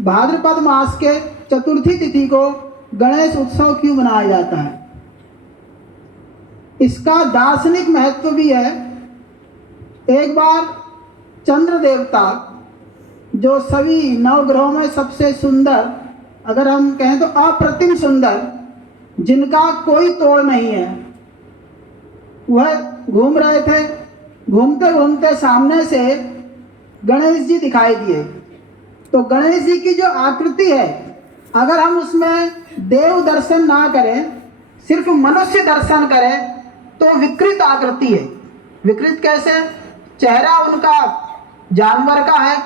भाद्रपद मास के चतुर्थी तिथि को गणेश उत्सव क्यों मनाया जाता है? इसका दार्शनिक महत्व भी है। एक बार चंद्र देवता, जो सभी नवग्रहों में सबसे सुंदर, अगर हम कहें तो अप्रतिम सुंदर, जिनका कोई तोड़ नहीं है, वह घूम रहे थे। घूमते घूमते सामने से गणेश जी दिखाई दिए। तो गणेश जी की जो आकृति है, अगर हम उसमें देव दर्शन ना करें, सिर्फ मनुष्य दर्शन करें, तो विकृत आकृति है। विकृत कैसे? चेहरा उनका जानवर का है,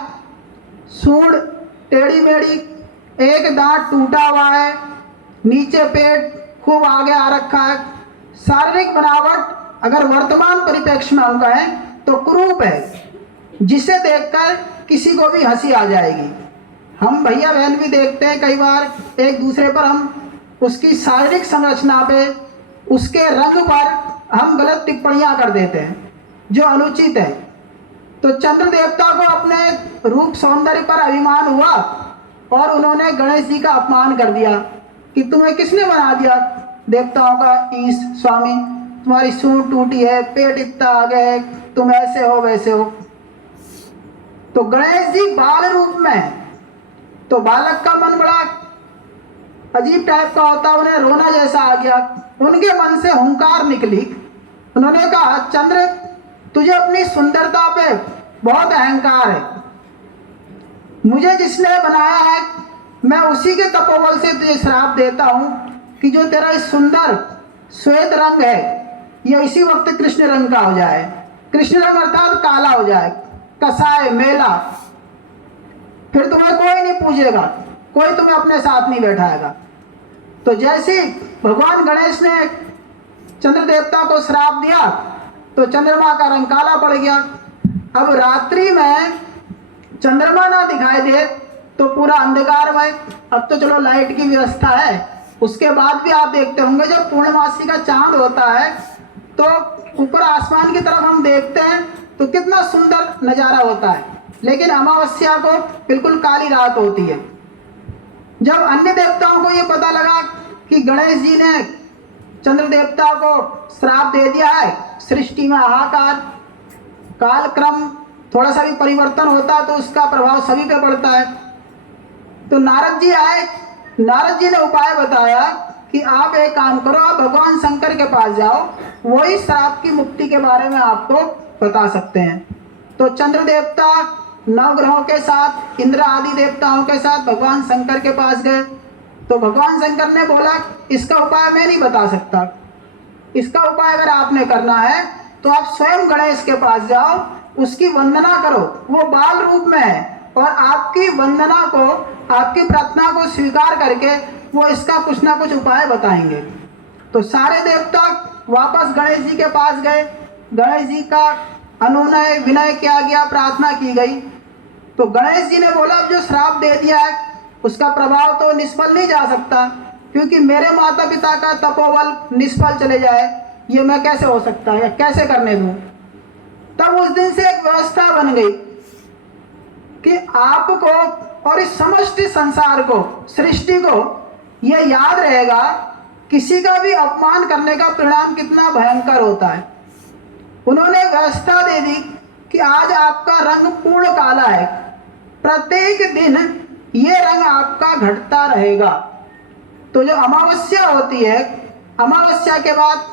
सूंड टेढ़ी मेढ़ी, एक दांत टूटा हुआ है, नीचे पेट खूब आगे आ रखा है। शारीरिक बनावट अगर वर्तमान परिप्रेक्ष्य में हम कहें तो कुरूप है, जिसे देखकर किसी को भी हंसी आ जाएगी। हम भैया बहन भी देखते हैं कई बार एक दूसरे पर, हम उसकी शारीरिक संरचना पे, उसके रंग पर हम गलत टिप्पणियां कर देते हैं, जो अनुचित है। तो चंद्र देवता को अपने रूप सौंदर्य पर अभिमान हुआ और उन्होंने गणेश जी का अपमान कर दिया कि तुम्हें किसने बना दिया देवताओं का ईश स्वामी, तुम्हारी सूंड टूटी है, पेट इतना आगे है, तुम ऐसे हो वैसे हो। तो गणेश जी बाल रूप में है, तो बालक का मन बड़ा अजीब टाइप का होता, उन्हें रोना जैसा आ गया। उनके मन से हुंकार निकली। उन्होंने कहा, चंद्र तुझे अपनी सुंदरता पे बहुत अहंकार है, मुझे जिसने बनाया है मैं उसी के तपोबल से तुझे श्राप देता हूं कि जो तेरा इस सुंदर श्वेत रंग है, यह इसी वक्त कृष्ण रंग का हो जाए। कृष्ण रंग अर्थात काला हो जाए, कसाय मेला, फिर तुम्हें कोई नहीं पूछेगा, कोई तुम्हें अपने साथ नहीं बैठाएगा। तो जैसे भगवान गणेश ने चंद्र देवता को श्राप दिया तो चंद्रमा का रंग काला पड़ गया। अब रात्रि में चंद्रमा ना दिखाई दे तो पूरा अंधकारमय। अब तो चलो लाइट की व्यवस्था है, उसके बाद भी आप देखते होंगे जब पूर्णमासी का चांद होता है तो ऊपर आसमान की तरफ हम देखते हैं तो कितना सुंदर नजारा होता है, लेकिन अमावस्या को बिल्कुल काली रात होती है। जब अन्य देवताओं को यह पता लगा कि गणेश जी ने चंद्र देवता को श्राप दे दिया है, सृष्टि में हाहाकार, कालक्रम थोड़ा सा भी परिवर्तन होता है तो उसका प्रभाव सभी पे पड़ता है। तो नारद जी आए, नारद जी ने उपाय बताया कि आप एक काम करो, आप भगवान शंकर के पास जाओ, वही श्राप की मुक्ति के बारे में आपको बता सकते हैं। तो चंद्र देवता नवग्रहों के साथ, इंद्र आदि देवताओं के साथ भगवान शंकर के पास गए। तो भगवान शंकर ने बोला, इसका उपाय मैं नहीं बता सकता, इसका उपाय अगर आपने करना है तो आप स्वयं गणेश के पास जाओ, उसकी वंदना करो, वो बाल रूप में है और आपकी वंदना को, आपकी प्रार्थना को स्वीकार करके वो इसका कुछ ना कुछ उपाय बताएंगे। तो सारे देवता वापस गणेश जी के पास गए, गणेश जी का अनुनय विनय किया गया, प्रार्थना की गई। तो गणेश जी ने बोला, जो श्राप दे दिया है उसका प्रभाव तो निष्फल नहीं जा सकता, क्योंकि मेरे माता पिता का तपोबल निष्फल चले जाए, ये मैं कैसे हो सकता है, कैसे करने दूं। तब उस दिन से एक व्यवस्था बन गई कि आपको और इस समस्त संसार को, सृष्टि को यह याद रहेगा किसी का भी अपमान करने का परिणाम कितना भयंकर होता है। उन्होंने व्यवस्था दे दी कि आज आपका रंग पूर्ण काला है, प्रत्येक दिन ये रंग आपका घटता रहेगा। तो जो अमावस्या होती है, अमावस्या के बाद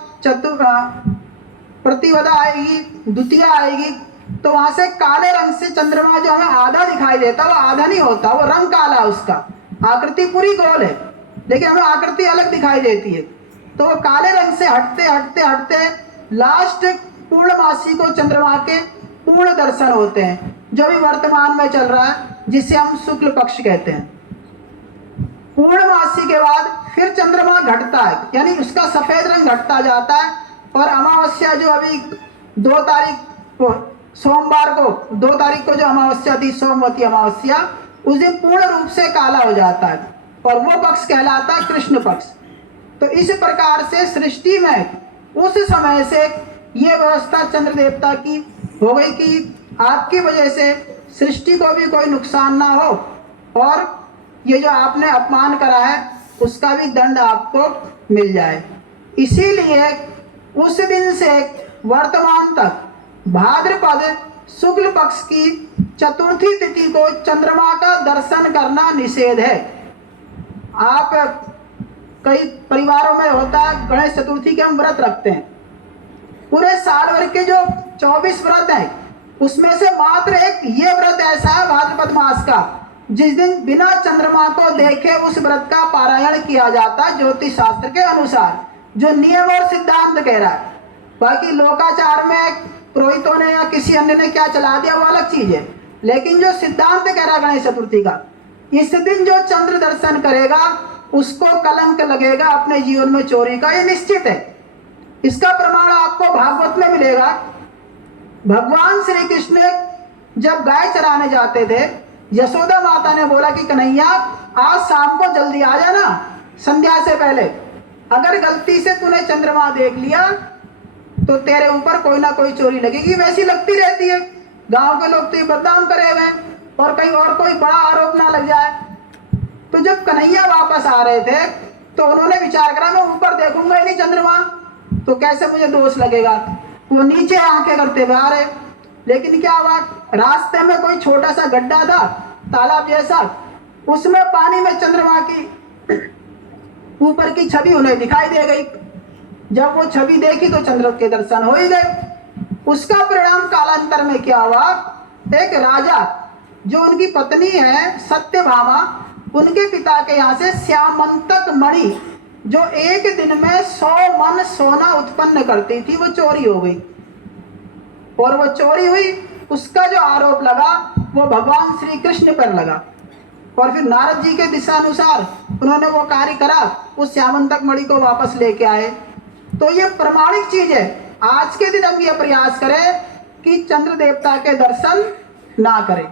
प्रतिपदा आएगी, द्वितीया आएगी, तो वहां से काले रंग से चंद्रमा जो हमें आधा दिखाई देता, वो आधा नहीं होता, वो रंग काला है, उसका आकृति पूरी गोल है लेकिन हमें आकृति अलग दिखाई देती है। तो वो काले रंग से हटते हटते हटते लास्ट पूर्णमासी को चंद्रमा के पूर्ण दर्शन होते हैं, जो भी वर्तमान में चल रहा है, जिसे हम शुक्ल पक्ष कहते हैं। पूर्णमासी के बाद फिर चंद्रमा घटता है, यानी उसका सफेद रंग घटता जाता है और अमावस्या जो अभी 2 तारीख को, सोमवार को 2 तारीख को जो अमावस्या थी, सोमवती अमावस्या, उस दिन पूर्ण रूप से काला हो जाता है और वो पक्ष कहलाता है कृष्ण पक्ष। तो इस प्रकार से सृष्टि में उस समय से ये व्यवस्था चंद्र देवता की हो गई कि आपकी वजह से सृष्टि को भी कोई नुकसान ना हो और ये जो आपने अपमान करा है उसका भी दंड आपको मिल जाए। इसीलिए उस दिन से वर्तमान तक भाद्रपद शुक्ल पक्ष की चतुर्थी तिथि को चंद्रमा का दर्शन करना निषेध है। आप कई परिवारों में होता है गणेश चतुर्थी के हम व्रत रखते हैं, पूरे साल भर के जो 24 व्रत हैं उसमें से मात्र एक ये व्रत ऐसा है भाद्रपद मास का जिस दिन बिना चंद्रमा को देखे उस व्रत का पारायण किया जाता है ज्योतिष शास्त्र के अनुसार, जो नियम और सिद्धांत कह रहा है। बाकी लोकाचार में पुरोहितों ने या किसी अन्य ने क्या चला दिया वो अलग चीज है, लेकिन जो सिद्धांत कह रहा है गणेश चतुर्थी का, इस दिन जो चंद्र दर्शन करेगा उसको कलंक लगेगा अपने जीवन में चोरी का, ये निश्चित है। इसका प्रमाण आपको भागवत में मिलेगा। भगवान श्री कृष्ण जब गाय चराने जाते थे, यशोदा माता ने बोला कि कन्हैया आज शाम को जल्दी आ जाना संध्या से पहले, अगर गलती से तूने चंद्रमा देख लिया तो तेरे ऊपर कोई ना कोई चोरी लगेगी। वैसी लगती रहती है, गांव के लोग तो ये बदनाम करे हुए हैं और कहीं और कोई बड़ा आरोप ना लग जाए। तो जब कन्हैया वापस आ रहे थे तो उन्होंने विचार करा मैं ऊपर देखूंगा ही नहीं चंद्रमा तो कैसे मुझे दोष लगेगा। वो नीचे आंखें करते हुए आ रहे, लेकिन क्या हुआ, रास्ते में कोई छोटा सा गड्ढा था तालाब जैसा, उसमें पानी में चंद्रमा की ऊपर की छवि उन्हें दिखाई दे गई। जब वो छवि देखी तो चंद्र के दर्शन हो ही गए। उसका परिणाम कालांतर में क्या हुआ, एक राजा जो उनकी पत्नी है सत्यभामा, उनके पिता के यहाँ से श्यामंतक मणि जो एक दिन में 100 मन सोना उत्पन्न करती थी वो चोरी हो गई। और वो चोरी हुई, उसका जो आरोप लगा वो भगवान श्री कृष्ण पर लगा। और फिर नारद जी के दिशानुसार उन्होंने वो कार्य करा, उस श्यामंतक मणि को वापस लेके आए। तो ये प्रमाणिक चीज है। आज के दिन हम ये प्रयास करें कि चंद्र देवता के दर्शन ना करें,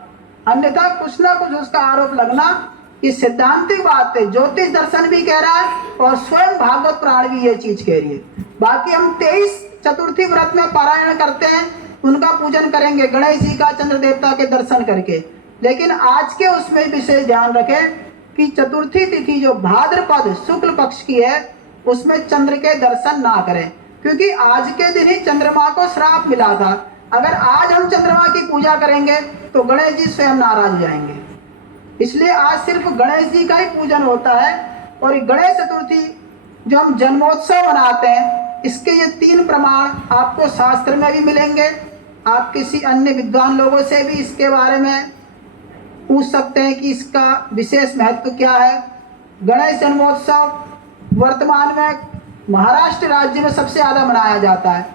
अन्यथा कुछ ना कुछ उसका आरोप लगना ये सिद्धांतिक बात है। ज्योतिष दर्शन भी कह रहा है और स्वयं भागवत पुराण भी ये चीज कह रही है। बाकी हम 23 चतुर्थी व्रत में पारायण करते हैं, उनका पूजन करेंगे गणेश जी का चंद्र देवता के दर्शन करके, लेकिन आज के उसमें विशेष ध्यान रखें कि चतुर्थी तिथि जो भाद्रपद शुक्ल पक्ष की है उसमें चंद्र के दर्शन ना करें, क्योंकि आज के दिन ही चंद्रमा को श्राप मिला था। अगर आज हम चंद्रमा की पूजा करेंगे तो गणेश जी स्वयं नाराज हो जाएंगे, इसलिए आज सिर्फ गणेश जी का ही पूजन होता है। और गणेश चतुर्थी जो हम जन्मोत्सव मनाते हैं, इसके ये 3 प्रमाण आपको शास्त्र में भी मिलेंगे। आप किसी अन्य विद्वान लोगों से भी इसके बारे में पूछ सकते हैं कि इसका विशेष महत्व क्या है। गणेश जन्मोत्सव वर्तमान में महाराष्ट्र राज्य में सबसे ज़्यादा मनाया जाता है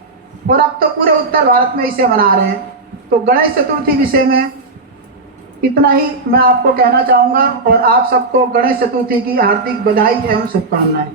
और अब तो पूरे उत्तर भारत में इसे मना रहे हैं। तो गणेश चतुर्थी विषय में इतना ही मैं आपको कहना चाहूँगा और आप सबको गणेश चतुर्थी की हार्दिक बधाई एवं शुभकामनाएं।